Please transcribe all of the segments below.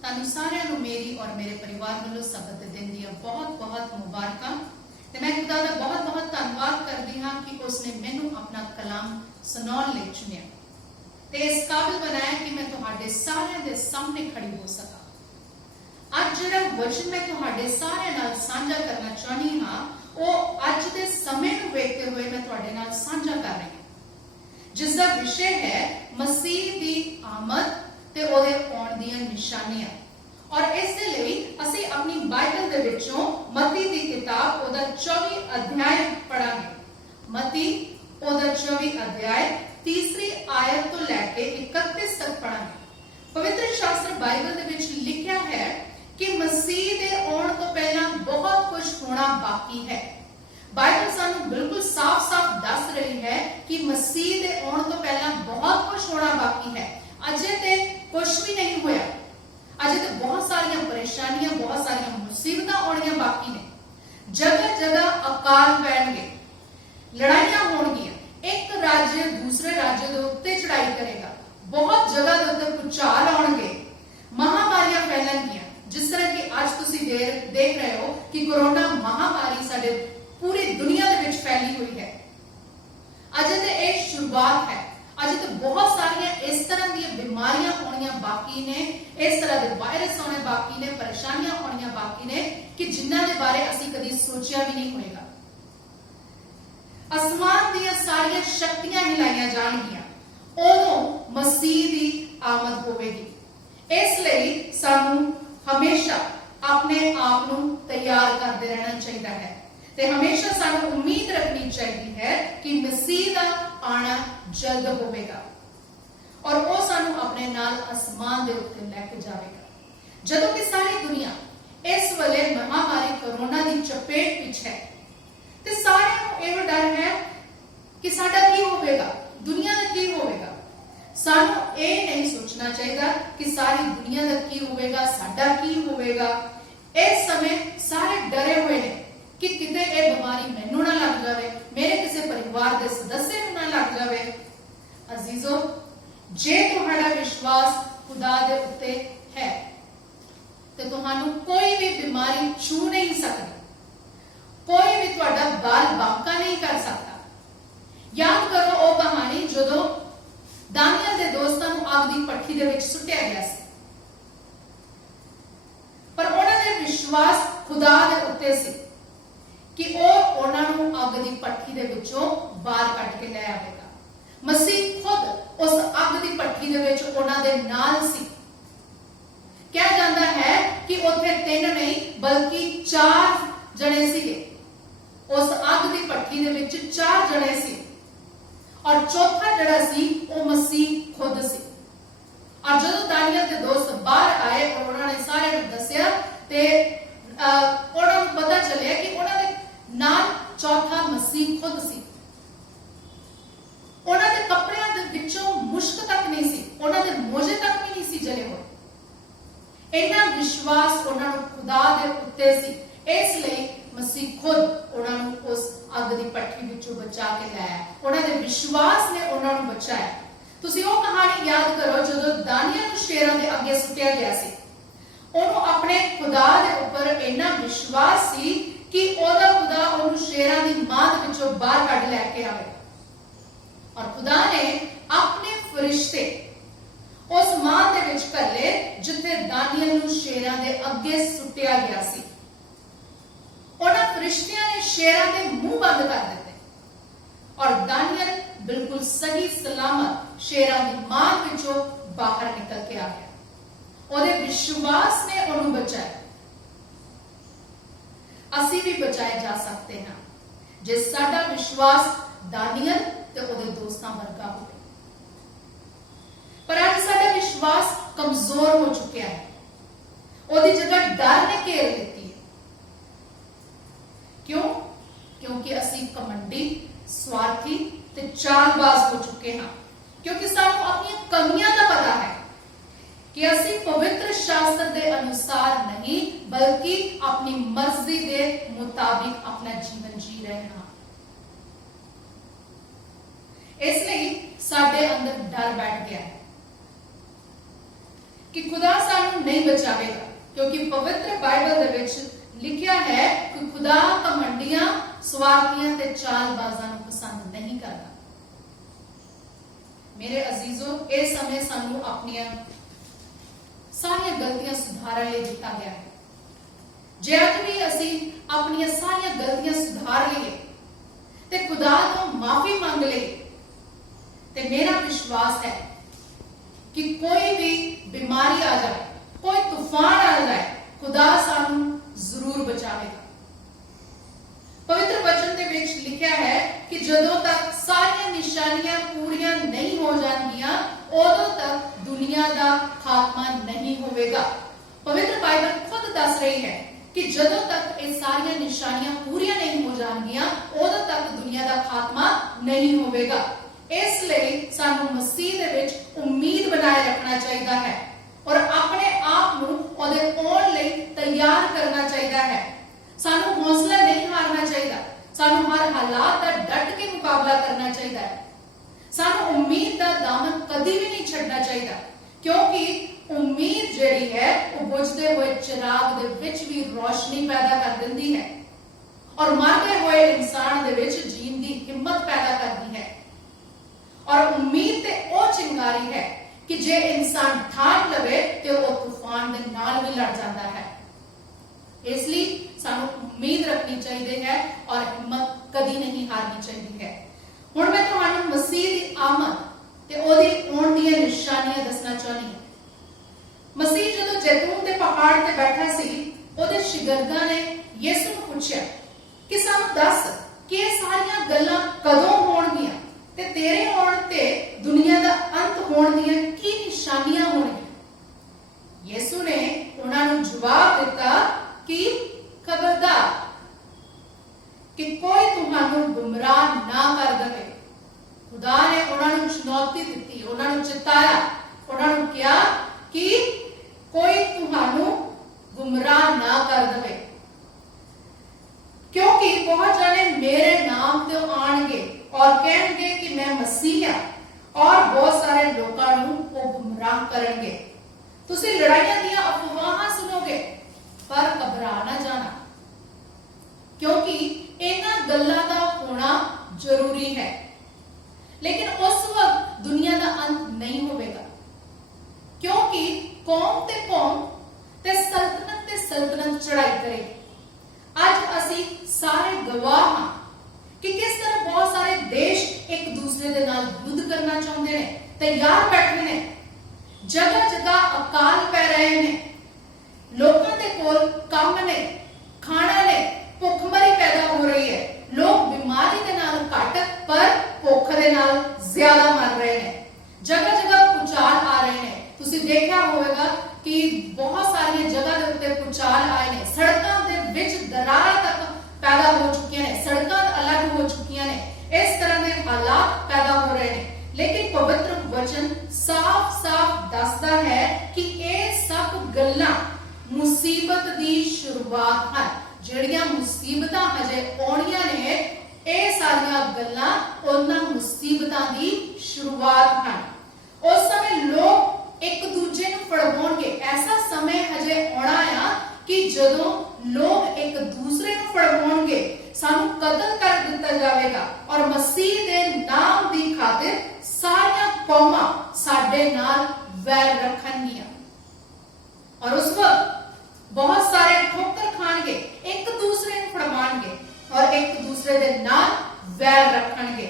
ਤੁਹਾਨੂੰ ਸਾਰਿਆਂ ਨੂੰ ਮੇਰੀ ਔਰ ਮੇਰੇ ਪਰਿਵਾਰ ਵੱਲੋਂ ਸਬਤ ਦੇ ਦਿਨ ਦੀਆਂ ਬਹੁਤ-ਬਹੁਤ ਮੁਬਾਰਕਾਂ ਤੇ ਮੈਂ ਖੁਦਾ ਦਾ ਬਹੁਤ-ਬਹੁਤ ਧੰਨਵਾਦ ਕਰਦੀ ਹਾਂ ਕਿ ਉਸਨੇ ਮੈਨੂੰ ਆਪਣਾ ਕਲਾਮ ਸੁਣਾਉਣ ਲਈ ਚੁਣਿਆ ਤੇ ਇਸ ਕਾਬਿਲ ਬਣਾਇਆ ਕਿ ਮੈਂ ਤੁਹਾਡੇ ਸਾਰਿਆਂ ਦੇ ਸਾਹਮਣੇ ਖੜੀ ਹੋ ਸਕਾਂ। ਅੱਜ ਜਿਹੜਾ ਵਚਨ ਮੈਂ ਤੁਹਾਡੇ ਸਾਰਿਆਂ ਨਾਲ ਸਾਂਝਾ ਕਰਨਾ ਚਾਹਨੀ ਹਾਂ ਉਹ ਅੱਜ ਦੇ ਸਮੇਂ ਨੂੰ ਵੇਖਦੇ ਹੋਏ ਮੈਂ ਤੁਹਾਡੇ ਨਾਲ ਸਾਂਝਾ ਕਰ ਰਹੀ ਹਾਂ, ਜਿਸ ਦਾ ਵਿਸ਼ੇ ਹੈ ਮਸੀਹ ਦੀ ਆਮਦ ਤੇ ਉਹਦੇ ਆਉਣ ਦੀਆਂ ਨਿਸ਼ਾਨੀਆਂ। ਔਰ ਇਸ ਦੇ ਲਈ ਅਸੀਂ ਆਪਣੀ ਬਾਈਬਲ ਦੇ ਵਿੱਚੋਂ ਮਤੀ ਦੀ ਕਿਤਾਬ ਉਹਦਾ 24 ਅਧਿਆਇ ਪੜਾਂਗੇ। ਮਤੀ ਉਹਦਾ 24 ਅਧਿਆਇ ਤੀਸਰੀ ਆਇਤ ਤੋਂ ਲੈ ਕੇ 31 ਤੱਕ ਪੜਾਂਗੇ। ਪਵਿੱਤਰ ਸ਼ਾਸਤਰ ਬਾਈਬਲ ਦੇ ਵਿੱਚ ਲਿਖਿਆ ਹੈ ਕਿ ਮਸੀਹ ਦੇ ਆਉਣ ਤੋਂ ਪਹਿਲਾਂ ਬਹੁਤ ਕੁਝ ਹੋਣਾ ਬਾਕੀ ਹੈ। ਬਾਈਬਲ ਸਾਨੂੰ ਬਿਲਕੁਲ ਸਾਫ਼-ਸਾਫ਼ ਦੱਸ ਰਹੀ ਹੈ ਕਿ ਮਸੀਹ ਦੇ ਆਉਣ ਤੋਂ ਪਹਿਲਾਂ ਬਹੁਤ ਕੁਝ ਹੋਣਾ ਬਾਕੀ ਹੈ। ਅਜੇ ਤੇ ਕੁਝ ਵੀ ਨਹੀਂ ਹੋਇਆ। ਅਜੇ ਤੇ ਬਹੁਤ ਸਾਰੀਆਂ ਪਰੇਸ਼ਾਨੀਆਂ, ਬਹੁਤ ਸਾਰੀਆਂ ਮੁਸੀਬਤਾਂ ਆਉਣੀਆਂ ਬਾਕੀ ਨੇ। ਜਗ੍ਹਾ ਜਗ੍ਹਾ ਅਕਾਲ ਪੈਣਗੇ, ਲੜਾਈਆਂ ਹੋਣਗੀਆਂ, ਇੱਕ ਰਾਜ ਦੂਸਰੇ ਰਾਜ ਦੇ ਉੱਤੇ ਚੜਾਈ ਕਰੇਗਾ, ਬਹੁਤ ਜਗ੍ਹਾ ਦੇ ਉੱਤੇ ਭੂਚਾਲ ਆਉਣਗੇ, ਮਹਾਮਾਰੀਆਂ ਫੈਲਣਗੀਆਂ। ਜਿਸ ਤਰ੍ਹਾਂ ਕਿ ਅੱਜ ਤੁਸੀਂ ਦੇਖ ਰਹੇ ਹੋ ਕਿ ਕੋਰੋਨਾ ਮਹਾਮਾਰੀ ਸਾਡੇ ਪੂਰੀ ਦੁਨੀਆ ਦੇ ਵਿੱਚ ਫੈਲੀ ਹੋਈ ਹੈ। ਅਜੇ ਤੇ ਇਹ ਸ਼ੁਰੂਆਤ ਹੈ। ਅਜੇ ਤੇ ਬਹੁਤ ਸਾਰੀਆਂ ਇਸ ਤਰ੍ਹਾਂ ਦੀਆਂ ਬਿਮਾਰੀਆਂ ਹੋਣੀਆਂ ਬਾਕੀ ਨੇ, ਇਸ ਤਰ੍ਹਾਂ ਦੇ ਵਾਇਰਸ ਆਉਣੇ ਬਾਕੀ ਨੇ, ਪਰੇਸ਼ਾਨੀਆਂ ਹੋਣੀਆਂ ਬਾਕੀ ਨੇ ਕਿ ਜਿਨ੍ਹਾਂ ਦੇ ਬਾਰੇ ਅਸੀਂ ਕਦੀ ਸੋਚਿਆ ਵੀ ਨਹੀਂ ਹੋਵੇਗਾ। ਅਸਮਾਨ ਦੀਆਂ ਸਾਰੀਆਂ ਸ਼ਕਤੀਆਂ ਹਿਲਾਈਆਂ ਜਾਣਗੀਆਂ, ਉਦੋਂ ਮਸੀਹ ਦੀ ਆਮਦ ਹੋਵੇਗੀ। ਇਸ ਲਈ ਸਾਨੂੰ ਹਮੇਸ਼ਾ ਆਪਣੇ ਆਪ ਨੂੰ ਤਿਆਰ ਕਰਦੇ ਰਹਿਣਾ ਚਾਹੀਦਾ ਹੈ ਤੇ ਹਮੇਸ਼ਾ ਸਾਨੂੰ ਉਮੀਦ ਰੱਖਣੀ ਚਾਹੀਦੀ ਹੈ ਕਿ ਮਸੀਹ ਦਾ ਆਣਾ ਜਲਦ ਹੋਵੇਗਾ ਔਰ ਉਹ ਸਾਨੂੰ ਆਪਣੇ ਨਾਲ ਅਸਮਾਨ ਦੇ ਉੱਤੇ ਲੈ ਕੇ ਜਾਵੇਗਾ। ਜਦੋਂ ਕਿ ਸਾਰੀ ਦੁਨੀਆ ਇਸ ਵੇਲੇ ਮਹਾਮਾਰੀ ਕੋਰੋਨਾ ਦੀ ਚਪੇਟ ਵਿੱਚ ਹੈ ਤੇ ਸਾਰਿਆਂ ਨੂੰ ਇਹ ਡਰ ਹੈ ਕਿ ਸਾਡਾ ਕੀ ਹੋਵੇਗਾ, ਦੁਨੀਆ ਦਾ ਕੀ ਹੋਵੇਗਾ। ਸਾਨੂੰ ਇਹ ਨਹੀਂ ਸੋਚਣਾ ਚਾਹੀਦਾ ਕਿ ਸਾਰੀ ਦੁਨੀਆ ਦਾ ਕੀ ਹੋਵੇਗਾ, ਸਾਡਾ ਕੀ ਹੋਵੇਗਾ। ਇਸ ਸਮੇਂ ਸਾਰੇ ਡਰੇ ਹੋਏ ਨੇ ਕਿ ਕਿਤੇ ਇਹ ਬਿਮਾਰੀ ਮੈਨੂੰ ਨਾ ਲੱਗ ਜਾਵੇ, ਮੇਰੇ ਕਿਸੇ ਪਰਿਵਾਰ ਦੇ ਸਦੱਸਿਆਂ ਨੂੰ ਨਾ ਲੱਗ ਜਾਵੇ। ਅਜ਼ੀਜ਼ੋ, ਜੇ ਤੁਹਾਡਾ ਵਿਸ਼ਵਾਸ ਖੁਦਾ ਦੇ ਉੱਤੇ ਹੈ ਤੇ ਤੁਹਾਨੂੰ ਕੋਈ ਵੀ ਬਿਮਾਰੀ ਛੂ ਨਹੀਂ ਸਕਦੀ, ਕੋਈ ਵੀ ਤੁਹਾਡਾ ਬਾਲ ਬਾਂਕਾ ਨਹੀਂ ਕਰ ਸਕਦਾ। ਯਾਦ ਕਰੋ ਉਹ ਕਹਾਣੀ ਜਦੋਂ ਦਾਨੀਅਲ ਦੇ ਦੋਸਤਾਂ ਨੂੰ ਅੱਗ ਦੀ ਭੱਠੀ ਦੇ ਵਿੱਚ ਸੁੱਟਿਆ ਗਿਆ ਸੀ, ਪਰ ਉਹਨਾਂ ਦੇ ਵਿਸ਼ਵਾਸ ਖੁਦਾ ਦੇ ਉੱਤੇ ਸੀ ਕਿ ਉਹ ਉਹਨਾਂ ਨੂੰ ਅੱਗ ਦੀ ਭੱਠੀ ਦੇ ਵਿੱਚੋਂ ਬਾਹਰ ਕੱਢ ਕੇ ਲੈ ਆਵੇਗਾ। ਮਸੀਹ ਖੁਦ ਉਸ ਅੱਗ ਦੀ ਭੱਠੀ ਦੇ ਵਿੱਚ ਉਹਨਾਂ ਦੇ ਨਾਲ ਸੀ। ਕਿਹਾ ਜਾਂਦਾ ਹੈ ਕਿ ਉੱਥੇ 3 ਨਹੀਂ ਬਲਕਿ 4 ਜਣੇ ਸੀਗੇ। ਉਸ ਅੱਗ ਦੀ ਭੱਠੀ ਦੇ ਵਿੱਚ 4 ਜਣੇ ਸੀ ਔਰ ਚੌਥਾ ਜਿਹੜਾ ਸੀ ਉਹ ਮਸੀਹ ਖੁਦ ਸੀ। ਔਰ ਜਦੋਂ ਦਾਨੀਅਲ ਦੇ ਦੋਸਤ ਬਾਹਰ ਆਏ ਔਰ ਉਹਨਾਂ ਨੇ ਸਾਰਿਆਂ ਨੂੰ ਦੱਸਿਆ ਤੇ ਉਹਨਾਂ ਨੂੰ ਪਤਾ ਚੱਲਿਆ ਕਿ ਉਹਨਾਂ ਦੇ ਨਾਲ ਚੌਥਾ ਮਸੀਹ ਖੁਦ ਸੀ। ਉਹਨਾਂ ਦੇ ਕੱਪੜਿਆਂ ਦੇ ਵਿੱਚੋਂ ਮੁਸ਼ਕ ਤੱਕ ਨਹੀਂ ਸੀ, ਉਹਨਾਂ ਦੇ ਮੋਜੇ ਤੱਕ ਵੀ ਨਹੀਂ ਸੀ ਜਲੇ ਹੋਏ। ਇੰਨਾ ਵਿਸ਼ਵਾਸ ਉਹਨਾਂ ਨੂੰ ਖੁਦਾ ਦੇ ਉੱਤੇ ਸੀ। ਇਸ ਲਈ ਮਸੀਹ ਖੁਦ ਉਹਨਾਂ ਨੂੰ ਉਸ ਅੱਗ ਦੀ ਭੱਠੀ ਵਿੱਚੋਂ ਬਚਾ ਕੇ ਲਾਇਆ। ਉਹਨਾਂ ਦੇ ਵਿਸ਼ਵਾਸ ਨੇ ਉਹਨਾਂ ਨੂੰ ਬਚਾਇਆ। ਤੁਸੀਂ ਉਹ ਕਹਾਣੀ ਯਾਦ ਕਰੋ ਜਦੋਂ ਦਾਨੀਅਲ ਨੂੰ ਸ਼ੇਰਾਂ ਦੇ ਅੱਗੇ ਸੁੱਟਿਆ ਗਿਆ ਸੀ। ਉਹਨੂੰ ਆਪਣੇ ਖੁਦਾ ਦੇ ਉੱਪਰ ਇੰਨਾ ਵਿਸ਼ਵਾਸ ਸੀ ਕਿ ਉਹਦਾ ਖੁਦਾ ਉਹਨੂੰ ਸ਼ੇਰਾਂ ਦੀ ਮਾਦ ਵਿੱਚੋਂ ਬਾਹਰ ਕੱਢ ਲੈ ਕੇ ਆਵੇਗਾ। ਔਰ ਖੁਦਾ ਨੇ ਆਪਣੇ ਫਰਿਸ਼ਤੇ ਉਸ ਮਾਦ ਦੇ ਵਿੱਚ ਘੱਲੇ ਜਿੱਥੇ ਦਾਨੀਅਲ ਨੂੰ ਸ਼ੇਰਾਂ ਦੇ ਅੱਗੇ ਸੁੱਟਿਆ ਗਿਆ ਸੀ। ਉਹਨਾਂ ਫਰਿਸ਼ਤਿਆਂ ਨੇ ਸ਼ੇਰਾਂ ਦੇ ਮੂੰਹ ਬੰਦ ਕਰ ਦਿੱਤੇ ਔਰ ਦਾਨੀਅਲ ਬਿਲਕੁਲ ਸਹੀ ਸਲਾਮਤ ਸ਼ੇਰਾਂ ਦੀ ਮਾਦ ਵਿੱਚੋਂ ਬਾਹਰ ਨਿਕਲ ਕੇ ਆ ਗਿਆ। ਉਹਦੇ ਵਿਸ਼ਵਾਸ ਨੇ ਉਹਨੂੰ ਬਚਾਇਆ। ਅਸੀਂ ਵੀ ਬਚਾਏ ਜਾ ਸਕਦੇ ਹਾਂ ਜੇ ਸਾਡਾ ਵਿਸ਼ਵਾਸ ਦਾਨੀਅਲ ਤੇ ਉਹਦੇ ਦੋਸਤਾਂ ਵਰਗਾ ਹੋਵੇ। ਪਰ ਅੱਜ ਸਾਡਾ ਵਿਸ਼ਵਾਸ ਕਮਜ਼ੋਰ ਹੋ ਚੁੱਕਿਆ ਹੈ। ਉਹਦੀ ਜਗ੍ਹਾ ਡਰ ਨੇ ਘੇਰ ਲਿੱਤੀ ਹੈ। ਕਿਉਂ? ਕਿਉਂਕਿ ਅਸੀਂ ਕਮੰਡੀ, ਸਵਾਰਥੀ ਤੇ ਚਾਲਬਾਜ਼ ਹੋ ਚੁੱਕੇ ਹਾਂ। ਕਿਉਂਕਿ ਸਾਨੂੰ ਆਪਣੀਆਂ ਕਮੀਆਂ ਦਾ ਪਤਾ ਹੈ ਕਿ ਅਸੀਂ ਪਵਿੱਤਰ ਸ਼ਾਸਤਰ ਦੇ ਅਨੁਸਾਰ ਨਹੀਂ ਬਲਕਿ ਆਪਣੀ ਮਰਜ਼ੀ ਦੇ ਮੁਤਾਬਿਕ ਆਪਣਾ ਜੀਵਨ ਜੀ ਰਹੇ ਹਾਂ। ਇਸ ਲਈ ਸਾਡੇ ਅੰਦਰ ਡਰ ਬੈਠ ਗਿਆ ਹੈ। कि खुदा सानू नहीं बचावेगा, क्योंकि पवित्र बाइबल दे विच लिखिया है कि खुदा घमंडियां, स्वार्थियां ते चालबाजां नूं पसंद नहीं करता। मेरे अजीजों, इस समय सानू अपनी सारियां गलतियां सुधारन लई दिता गया है। जे अज भी असी अपनी सारियां गलतियां सुधार लईए ते खुदा तो माफी मांग लईए ते मेरा विश्वास है कि कोई भी बीमारी आ जाए, कोई तूफान आ जाए, खुदा सानू जरूर बचावेगा। पवित्र वचन दे विच लिखिया है कि जदों तक सारियां निशानियां पूरियां नहीं हो जाएंगियां, उदों तक दुनिया का खात्मा नहीं होवेगा। पवित्र बाइबल खुद दस रही है कि जदों तक ये सारियां निशानियां पूरियां नहीं हो जाएंगियां, उदों तक दुनिया का खात्मा नहीं होवेगा। इसलिए सानू मसीह दे विच उम्मीद बनाए रखना चाहिए है और अपने आप नूं ओदे आउण लई तैयार करना चाहिए है। सानू हौसला नहीं हारना चाहिए, सानू हर हालात का डट के मुकाबला करना चाहिए है। सानू उम्मीद का दामन कभी भी नहीं छड्डना चाहिए, क्योंकि उम्मीद जिहड़ी है वो बुझदे हुए चिराग दे विच भी रोशनी पैदा कर दिंदी है और मरदे हुए इंसान दे विच जीण दी हिम्मत पैदा करती है। और उम्मीद ते ओ चिंगारी है कि जे इंसान ठान लवे ते वो तूफान दे नाल भी लड़ जाता है। इसलिए सानू उम्मीद रखनी चाहिए है और हिम्मत कदी नहीं हारनी चाहिए है। हुण मैं तुहानू मसीह दी आमद ते ओदी आउण दी निशानियां दसना चाहनी हां। मसीह जदों जैतून दे पहाड़ ते बैठा सी, ओदे शिगिर्दां ने यीशु नूं पुछया कि सानू दस कि ये सारियां गल्लां कदों होणगीਆਂ ते तेरे आउण ते दुनिया दा अंत होण दीयां की निशानियां होणगीਆਂ। यीशु ने उन्हां नूं जवाब दिता कि खबरदार कि कोई तुहानू गुमराह ना कर दे। खुदा ने उन्हां नूं चुनौती दी, उन्हां नूं चिताया, उन्हां नूं कहा कि कोई तुहानू गुमराह ना कर दे, क्योंकि बहुत जाने मेरे नाम ते आणगे और कहेंगे कि मैं मसीह हां और बहुत सारे लोगों नूं वो गुमराह करेंगे। तुसीं लड़ाइयां दीयां अफवाहां सुनोगे, पर घबरा ना जाना, क्योंकि इन्हां गल्लां दा होना जरूरी है, लेकिन उस वक्त दुनिया का अंत नहीं होगा, क्योंकि कौम ते सल्तनत चढ़ाई करेगी। आज असी सारे गवाह हां कि किस तरह बहुत सारे देश एक दूसरे दे नाल युद्ध करना चाहते हैं, तैयार बैठे ने, जगह जगह अकाल पै रहे हैं, लोगों के कोल काम ने, खाना ने, भुखमरी पैदा हो रही है, लोग बीमारी के नाल घट पर भुख दे नाल ज्यादा मर रहे हैं, जगह जगह भूचाल आ रहे हैं। तुसी देखा होगा कि बहुत सारी जगह के उत्ते भूचाल आए ने, सड़कों के विच दरारा तक पैदा हो चुकी ने, सड़कों अलग हो चुकी ने, इस तरह के हालात पैदा हो रहे हैं। लेकिन पवित्र वचन साफ साफ दसदा है कि ये सब गल्लां मुसीबत दी शुरुआत है। ਜਿਹੜੀਆਂ मुसीबतां हजे आउणियां ने, ਇਹ ਸਾਰੀਆਂ ਗੱਲਾਂ ਉਹਨਾਂ मुसीबतां दी शुरुआत है। उस समय लोग एक दूजे ਨੂੰ ਫੜਵਾਉਣਗੇ। ऐसा समय हजे आउणा आ कि जदों लोग एक दूसरे ਨੂੰ ਫੜਵਾਉਣਗੇ, ਸਾਨੂੰ कतल कर दिता जाएगा और मसीह दे नाम दी खातिर सारियां कौमां साडे नाल वैर रखणगीਆਂ और उस वक्त बहुत सारे ठोकर खाणगे, एक दूसरे ਨੂੰ फड़वाणगे और एक दूसरे दे नाल वैर रखणगे,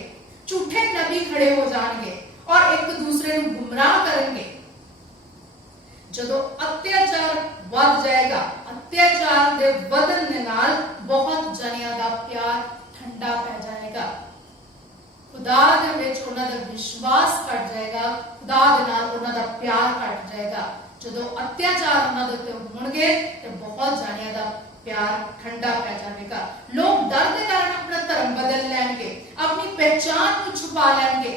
झूठे नबी खड़े हो जाणगे और एक दूसरे ਨੂੰ गुमराह करेंगे। जदों अत्याचार बढ़ जाएगा, अत्याचार दे बदन दे नाल बहुत जनियां दा प्यार ठंडा पै जाएगा, खुदा दे विच उन्हां दा विश्वास घट जाएगा, खुदा दे नाल उन्हां दा प्यार घट जाएगा। जदों अत्याचार उन्हां दे उत्ते होणगे ते बहुत जनियां दा प्यार ठंडा पै जाएगा। लोग डर के कारण अपना धर्म बदल लेंगे, अपनी पहचान को छुपा लेंगे,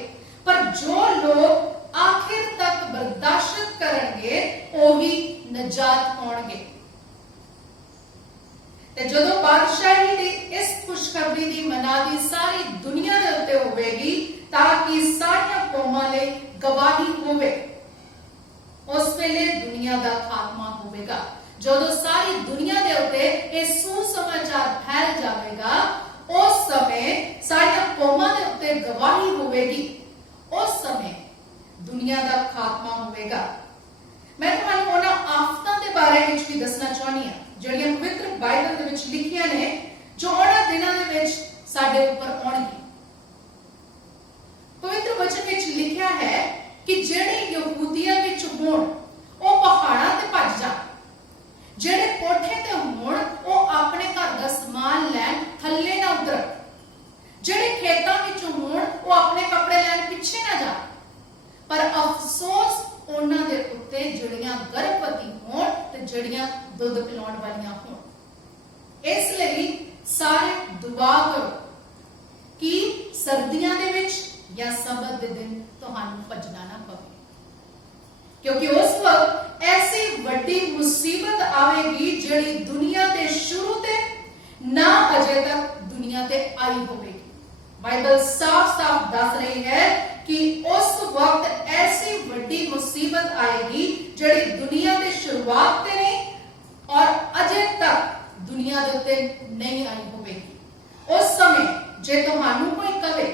पर जो लोग आखिर तक बर्दाश्त करेंगे वही नजात पाउणगे। ते जदों बादशाही दी इस खुशखबरी दी मनादी सारी दुनिया दे उत्ते होवेगी ताकि सारियां कौमां लई गवाही होवे। उस वेले दुनिया का खात्मा होवेगा। जदों सारी दुनिया के उत्ते ये सुसमाचार फैल जाएगा, उस समय सारिया कौमां दे उत्ते गवाही होवेगी, उस समय दुनिया का खात्मा होवेगा। मैं तुहानूं उन्हां आफतां दे बारे विच भी दसना चाहनी हां ਜਿਹੜੀਆਂ पवित्र बाइबल दे विच लिखियां ने, जो उन्हां दिनां दे विच साडे उपर आउणगीਆਂ। पवित्र वचन विच लिखिया है कि ਜਿਹੜੇ ਯਹੂਦੀਆਂ ਵਿੱਚ ਹੋਣ ਉਹ ਪਹਾੜਾਂ ਤੇ ਭੱਜ ਜਾਣ, ਜਿਹੜੇ ਕੋਠੇ ਤੇ ਹੋਣ ਉਹ ਆਪਣੇ ਘਰ ਦਾ ਸਮਾਨ ਲੈਣ ਥੱਲੇ ਨਾ ਉਤਰਨ, ਜਿਹੜੇ ਖੇਤਾਂ ਵਿੱਚ ਹੋਣ ਉਹ ਆਪਣੇ ਕੱਪੜੇ ਲੈਣ ਪਿੱਛੇ ਨਾ ਜਾਣ। ਪਰ ਅਫਸੋਸ ਉਹਨਾਂ ਦੇ ਉੱਤੇ ਜਿਹੜੀਆਂ ਗਰਭਵਤੀ ਹੋਣ ਤੇ ਜਿਹੜੀਆਂ ਦੁੱਧ ਪਿਲਾਉਣ ਵਾਲੀਆਂ ਹੋਣ। ਇਸ ਲਈ ਸਾਰੇ ਦੁਆ ਕਰੋ ਕਿ ਸਰਦੀਆਂ ਦੇ ਵਿੱਚ ਜਾਂ ਸਬਤ ਦੇ ਦਿਨ ਤੁਹਾਨੂੰ ਭੱਜਣਾ ਨਾ ਪਵੇ, क्योंकि उस वक्त ऐसी बड़ी मुसीबत आवेगी ਜਿਹੜੀ दुनिया के शुरू ते ना अजे तक दुनिया ते आई होगी। बाइबल साफ साफ दस रही है कि उस वक्त ऐसी बड़ी मुसीबत आएगी ਜਿਹੜੀ दुनिया के शुरुआत ते नहीं और अजे तक दुनिया के उत्ते नहीं आई होगी। उस समय जे ਤੁਹਾਨੂੰ कोई कहे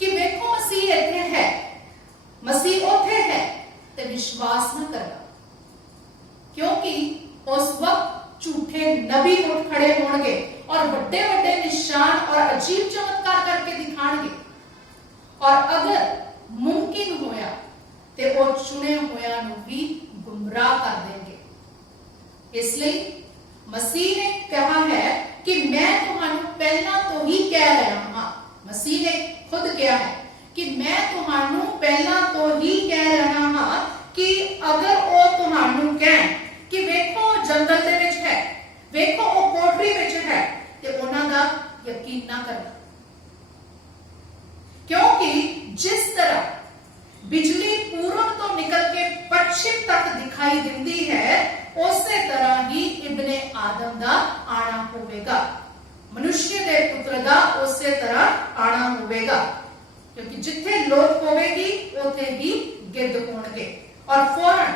कि वेखो मसीह इत्थे है, मसीह उत्थे है, ते विश्वास न करना, क्योंकि उस वक्त झूठे नबी उठ खड़े होंगे और बड़े बड़े निशान और अजीब चमत्कार करके दिखाएंगे, और अगर मुमकिन होया ते वो चुने होया नूं भी गुमराह कर देंगे। इसलिए मसीह ने कहा है कि मैं तुहानूं पहला तो ही कह रहा हां, मसीह ने खुद कहा है कि मैं तुहानूं पहला तो ही कह रहा हां कि अगर वो तुहानूं कहे कि वेखो जंगल दे विच है, वेखो वो कोठरी विच है, ते उन्हां दा यकीन ना करना, क्योंकि जिस तरह बिजली पूरब तो निकल के पश्चिम तक दिखाई देती है, उसी तरह ही इब्ने आदम दा आना होवेगा, मनुष्य दे पुत्र दा उसी तरह आना होवेगा। क्योंकि जिथे लोथ होवेगी उथे ही गिद्ध होणगे। और फौरन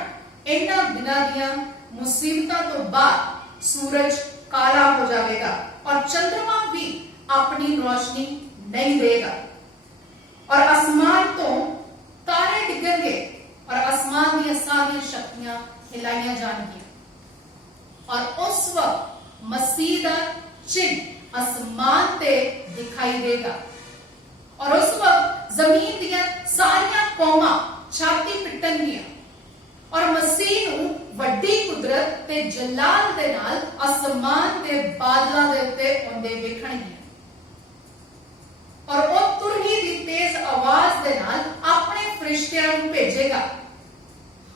इन्हां दिनां दियां मुसीबतां तो बाद सूरज काला हो जाएगा और चंद्रमा भी अपनी रोशनी नहीं देगा, और आसमान तो तारे डिगणगे और आसमान दी सारी शक्तियां हिलाईयां जाणगियां, और उस वक्त मसीह दा चिन्ह आसमान ते दिखाई देगा, और उस वक्त जमीन दी सारियां कौमां छाती पिटणगियां और मसीह नूं वड्डी कुदरत ते जलाल दे नाल आसमान दे बादलां दे उत्ते आउंदे वेखणगियां, और वो तुरही दी तेज आवाज दे नाल अपने फरिश्तियां नूं भेजेगा,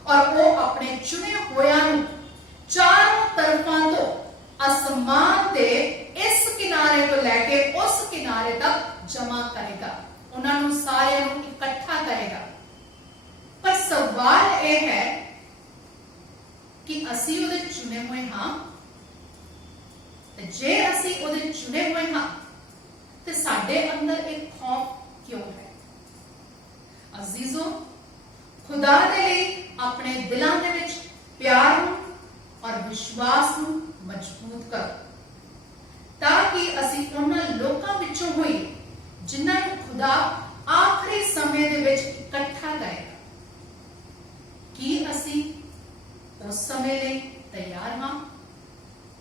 और वो अपने चुने होयां नूं चारों तरफां तो आसमान दे इस किनारे तो लेके उस किनारे तक जमा करेगा, उन्हां नूं सारियां नूं इकट्ठा करेगा। पर सवाल यह है कि असी उहदे चुने हुए हां, ते जे असी उहदे चुने हुए हां ते साडे अंदर एक खौफ क्यों है? अजीजो, खुदा दे लई अपने दिलां दे विच प्यार और विश्वास नूं मजबूत करो, ताकि असी उन्हां लोकां विचों होई जिन्हां नूं खुदा आखिरी समय दे विच इकट्ठा करेगा। कि असी उस समय ले तैयार हां?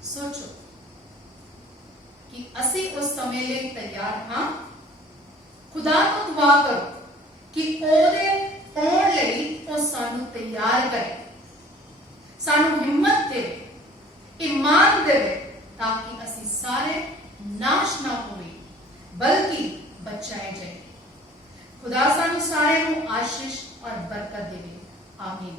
सोचो कि असी उस समय ले तैयार हां? खुदा को दुआ करो कि ओदे आउण लई ओ सानू तैयार करे, सानू हिम्मत दे, ईमान दे, ताकि असी सारे नाश ना होवे बल्कि बचाए जाए। खुदा सानू सारे नू आशीष और बरकत देवे। आमीन।